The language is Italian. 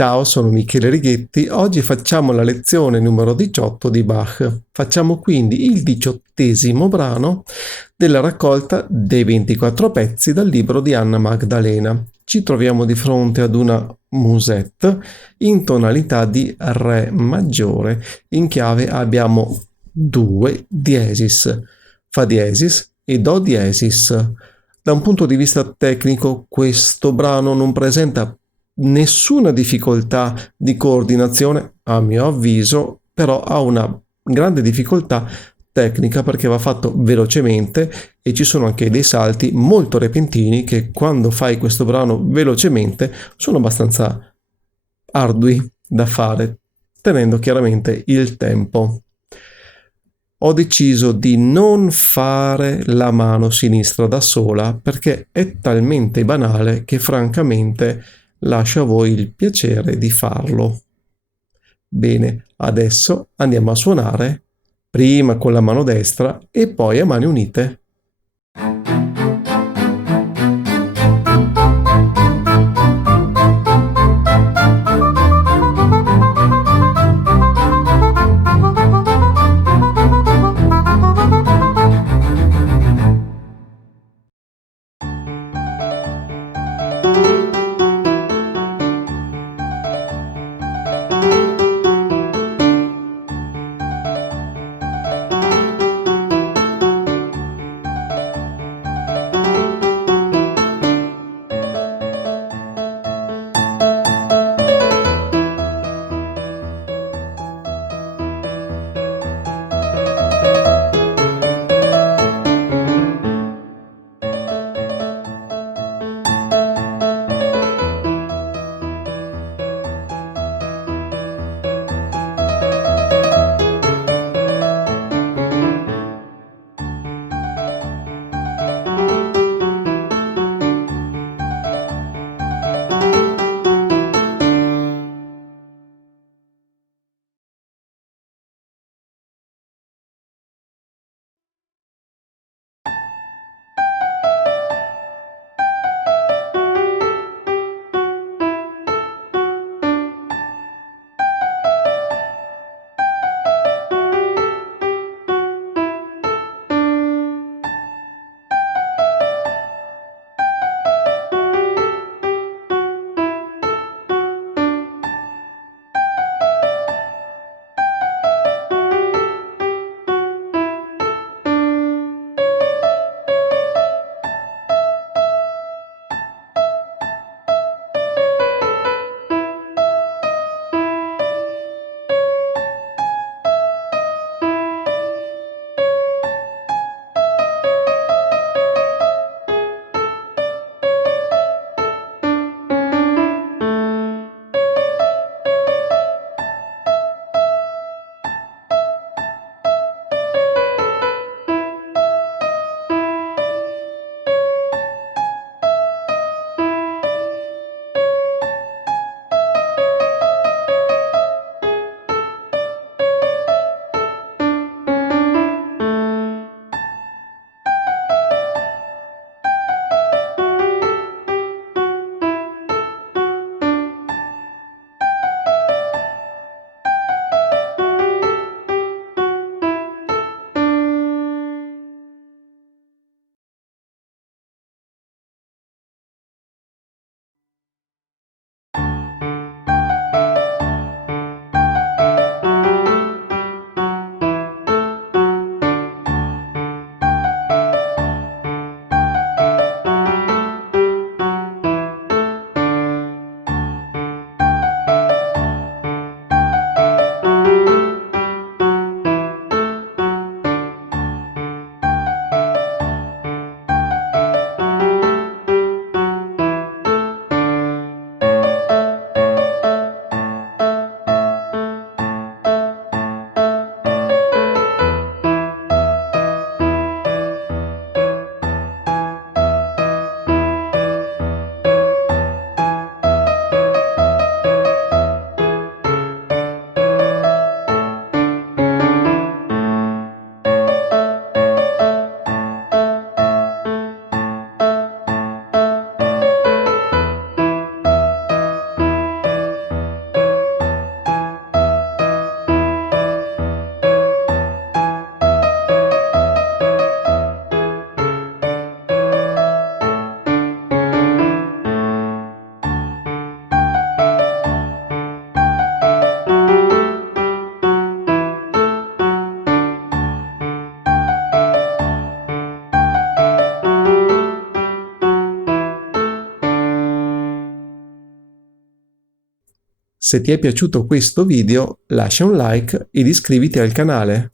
Ciao, sono Michele Righetti. Oggi facciamo la lezione numero 18 di Bach. Facciamo quindi il 18° brano della raccolta dei 24 pezzi dal libro di Anna Magdalena. Ci troviamo di fronte ad una musette in tonalità di Re maggiore. In chiave abbiamo due diesis, Fa diesis e Do diesis. Da un punto di vista tecnico, questo brano non presenta nessuna difficoltà di coordinazione, a mio avviso, però ha una grande difficoltà tecnica perché va fatto velocemente e ci sono anche dei salti molto repentini che quando fai questo brano velocemente sono abbastanza ardui da fare, tenendo chiaramente il tempo. Ho deciso di non fare la mano sinistra da sola perché è talmente banale che francamente lascio a voi il piacere di farlo. Bene, adesso andiamo a suonare prima con la mano destra e poi a mani unite. Se ti è piaciuto questo video lascia un like ed iscriviti al canale.